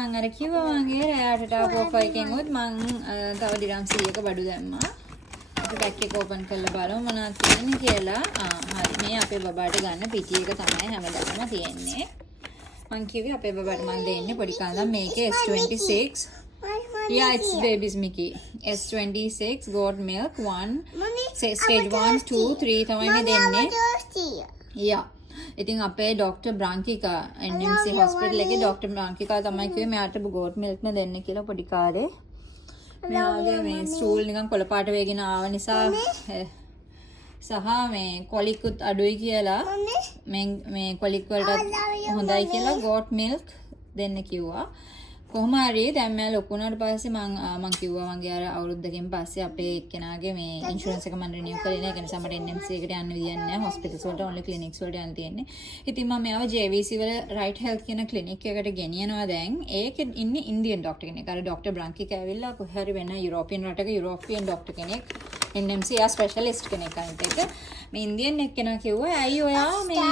මං අර කිව්වා මගේ රැයට ආපු ඔෆර් එකෙන් උත් මං තව දිරම් 100ක බඩු දැම්මා. අපි පැක් එක ඕපන් කරලා බලමු මොනවද තියෙන්නේ කියලා. හරි මේ අපේ බබාට ගන්න පිටි එක තමයි හැමදාම තියෙන්නේ. මං කිව්වේ අපේ බබාට මං දෙන්නේ පොඩි කාලේ මේකේ S26. Yeah, it's baby's Mickey. S26 goat milk 1 stage 1 2 3 තමයි මේ දෙන්නේ. Yeah. ඉතින් අපේ ડોක්ටර් බ්‍රාන්කිකා NMC hospital එකේ ડોක්ටර් බ්‍රාන්කිකා තමයි කිව්වේ මෙයාට goat milk නේ දෙන්න කියලා පොඩි කාලේ. මෙයාගේ මේ ස්ටූල් නිකන් කොළ පාට වේගෙන ආව නිසා සහ මේ කොලිකුත් අඩුයි කියලා මේ කොලික් වලට හොඳයි කියලා goat milk දෙන්න කිව්වා. කොහොම හරි දැන් මම ලොකු වුණාට පස්සේ මං කිව්වා මගේ අර අවුරුද්දකින් පස්සේ අපේ එක්කෙනාගේ මේ ඉන්ෂුරන්ස් එක මම රිනියු කරේ නැහැ. ඒ නිසා මට NMC එකට යන්න විදියක් නැහැ. හොස්පිටල්ස් වලට only clinics වලට යන්න තියෙන්නේ. ඉතින් මම මෙයාව JVC වල right health කියන clinic එකකට ගෙනියනවා දැන්. ඒකෙ ඉන්නේ ඉන්දියන් ડોක්ටර් කෙනෙක්. අර ડોක්ටර් බ්‍රාන්කික ඇවිල්ලා කොහේ හරි වෙන යුරෝපියන් රටක යුරෝපියන් ડોක්ටර් කෙනෙක්. NMC යා ස්පෙෂලිස්ට් කෙනෙක් අනිත් එක. මේ ඉන්දියන් එක්කෙනා කිව්වා ඇයි ඔයා මේ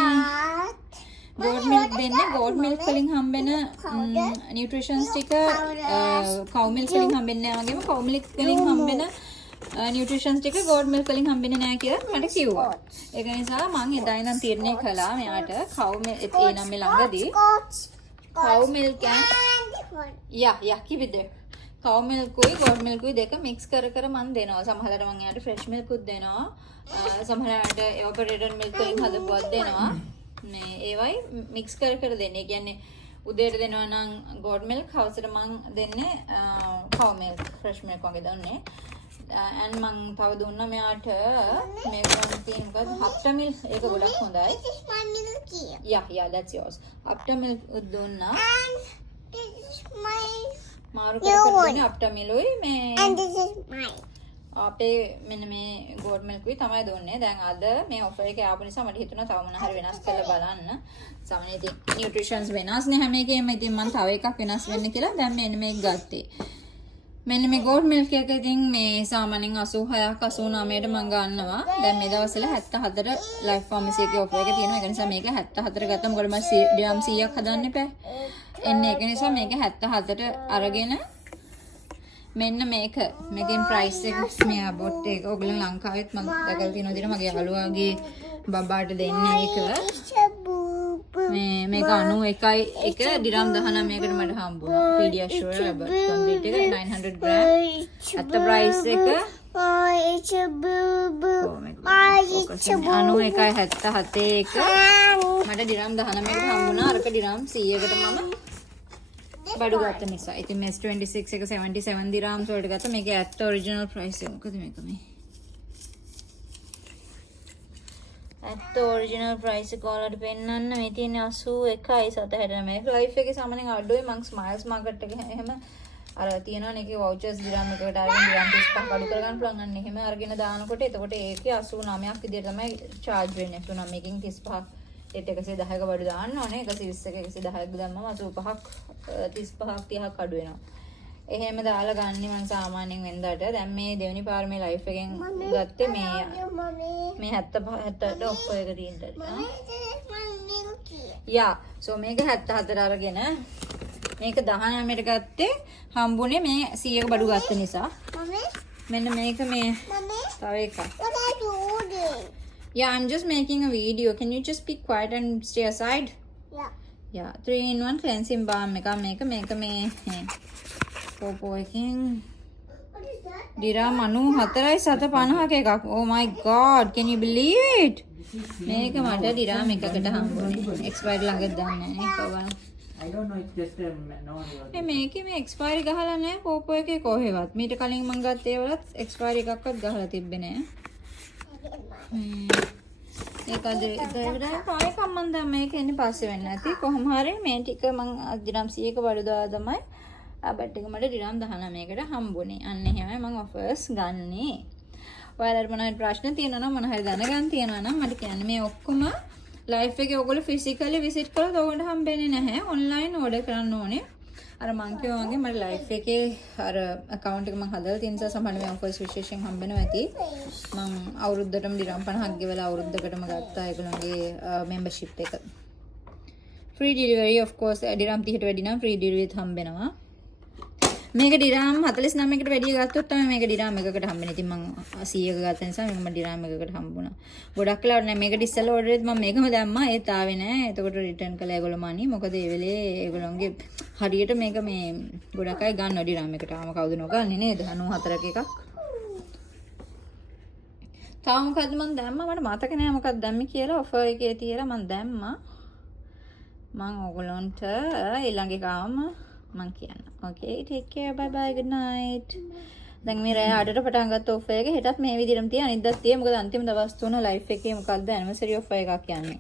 goat milk දෙන්නේ goat milk වලින් හම්බෙන nutritions ටික cow milk වලින් හම්බෙන්නේ නැහැ වගේම cow milk වලින් හම්බෙන nutritions ටික goat milk වලින් හම්බෙන්නේ නැහැ කියලා මට කිව්වා. ඒක නිසා මම එදා ඉඳන් තීරණය කළා මෙයාට cow milk ඒ නම් මේ ළඟදී cow milk and keep it there. cow milk උයි goat milk උයි දෙක mix කර මම දෙනවා. සමහරවිට මම එයාට fresh milk උත් දෙනවා. සමහරවිට evaporated milk වලින් හදපුවත් දෙනවා. මේ ඒවයි මික්ස් කර දෙන්නේ. කියන්නේ උදේට දෙනවා නම් goat milk, හවසට මං දෙන්නේ cow milk, fresh milk වගේ දුන්නේ. and මං තව දුන්නා මෙයාට මේක තියෙන මොකද after milk ඒක ගොඩක් හොඳයි. This is my milky. Yeah, that's yours. after milk දුන්නා. And this is my මාරු කරගෙන after milk උයි මේ and this is mine. අපේ මෙන්න මේ goat milk උයි තමයි දුන්නේ. දැන් අද මේ ඔෆර් එක ආපු නිසා මට හිතුණා තව මොන හරි වෙනස් කරලා බලන්න. සාමාන්‍යයෙන් ඉතින් නියුට්‍රිෂන්ස් වෙනස් නේ හැම එකෙම. ඉතින් මම තව එකක් වෙනස් වෙන්න කියලා දැන් මෙන්න මේක ගත්තේ. මෙන්න මේ goat milk එක ඉතින් මේ සාමාන්‍යයෙන් 86ක් 89ට මම ගන්නවා. දැන් මේ දවස්වල 74 life pharmacy එකේ ඔෆර් එක තියෙනවා. ඒක නිසා මේක 74 ගත්තා. මොකද මම ඩ්‍රම් 100ක් හදන්න එපා. එන්නේ ඒක නිසා මේක 74ට අරගෙන මෙන්න මේකෙන් ප්‍රයිස් එක මේ බොට් එක ඔයගොල්ලෝ ලංකාවෙත් මම දැකලා තියෙනවා දින මගේ යාළුවාගේ බබාට දෙන්නේ ඒක මේක 91යි එක ඩිරම් 19කට මට හම්බුණා පීඩියාෂුවර් රබර් කම්ප්ලීට් එක 900 ග්‍රෑම් අත ප්‍රයිස් එක 91යි 77 එක මට ඩිරම් 19කට හම්බුණා. අරක ඩිරම් 100කට මම බඩු ගත්ත නිසා. ඉතින් මේ S26 එක 77 දිරාම්ස් වලට ගත්තා. මේකේ ඇත්ත ඔරිජිනල් ප්‍රයිස් එක මොකද මේක මේ? ඇත්ත ඔරිජිනල් ප්‍රයිස් එක ඔයාලට පෙන්නන්න මේ තියෙන්නේ 81යි 769. මේක ලයිෆ් එකේ සාමාන්‍යයෙන් අඩුයි. මං ස්මයිල්ස් මාකට් එකේ එහෙම අර තියෙනවනේ ඒකේ වවුචර්ස් දිරාම් එකකට අරගෙන දිරාම් 35ක් අඩු කරගන්න පුළුවන්. අන්න එහෙම අරගෙන දානකොට එතකොට ඒකේ 89ක් විදියට තමයි charge වෙන්නේ. 89කින් 35ක් ඒත් 110ක බඩු දාන්න ඕනේ. 120ක 110ක දැම්මම 85ක් 35ක් 30ක් අඩු වෙනවා. එහෙම දාලා ගන්න මම සාමාන්‍යයෙන් වෙනදාට. දැන් මේ දෙවෙනි පාර මේ ලයිෆ් එකෙන් ගත්තේ මේ 75ට ඔෆර් එක තියෙනවා. යා සෝ මේක 74 අරගෙන මේක 19ට ගත්තේ හම්බුනේ මේ 100ක බඩු ගත්ත නිසා. මෙන්න මේක මේ තව එකක්. Yeah, I'm just making a video. Can you just be quiet and stay aside? Yeah, 3-in-1 cleansing balm එක මේක මේ පොපෝ එකකින් දිරාම් 94යි 750ක එකක්. Oh my god, can you believe it? මේක මට දිරාම් එකකට හම්බුනේ. expiry ළඟට දාන්නේ නේ කවන. I don't know, it's just no. මේකේ මේ expiry ගහලා නැහැ පොපෝ එකේ කොහෙවත්. මීට කලින් මම ගත්තේ වලත් expiry එකක්වත් ගහලා තිබ්බේ නැහැ. ඒක දෙවිදා කායි කම්මන්ද මේක එන්නේ පස්සේ වෙන්න ඇති. කොහොම හරි මේ ටික මං දිරම් 100ක බඩු දාලා තමයි බට් එක මට දිරම් 19කට හම්බුනේ. අන්න එහෙමයි මං ඔෆර්ස් ගන්නේ. ඔයාලට මොන හරි ප්‍රශ්න තියෙනවා නම් මොන හරි දැනගන්න තියෙනවා නම් මට කියන්න. මේ ඔක්කොම ලයිෆ් එකේ ඔයගොල්ලෝ ෆිසිකලි විසිට් කරලා ඔයගොල්ලන්ට හම්බෙන්නේ නැහැ. ඔන්ලයින් ඕඩර් කරන්න ඕනේ. අර මං කියවා වගේ මට ලයිෆ් එකේ අර account එක මං හදලා තියෙන නිසා සමහරවිට මේ ඔෆර්ස් විශේෂයෙන් හම්බෙනවා ඇති. මං අවුරුද්දටම දිරම් 50ක් ගෙවලා අවුරුද්දකටම ගත්තා ඒගොල්ලන්ගේ membership එක. free delivery of course දිරාම් 30ට වැඩි නම් free delivery හම්බෙනවා. මේක දිරාම් 49කට වැඩි ගත්තොත් තමයි මේක දිරාම් එකකට හම්බෙන්නේ. ඉතින් මම 100ක ගත්ත නිසා මේක මම දිරාම් එකකට හම්බුණා. ගොඩක් වෙලාවට නෑ මේක ඉස්සෙල්ලා ඕඩර් එකත් මම මේකම දැම්මා. ඒත් ආවේ නෑ. එතකොට රිටර්න් කළා ඒගොල්ලෝ මනි. මොකද ඒ වෙලේ ඒගොල්ලෝගේ හරියට මේක මේ ගොඩක් අය ගන්නවා දිරාම් එකට. ආම කවුද නොගන්නේ නේද? 94ක එකක්. තාම මොකද්ද මම දැම්මා මට මතක නෑ මොකක්ද දැම්මේ කියලා ඔෆර් එකේ තියලා මම දැම්මා. මම ඕගොල්ලන්ට ඊළඟ එකම මං කියන්න. Okay, take care. Bye bye. Good night. දැන් මේ රෑ 8ට පටන් ගත්ත ඔෆර් එක හෙටත් මේ විදිහටම තිය අනිද්දාත් තිය. මොකද අන්තිම දවස් තුන ලයිෆ් එකේ මොකක්ද ඇනිවර්සරි ඔෆර් එකක් යන්නේ.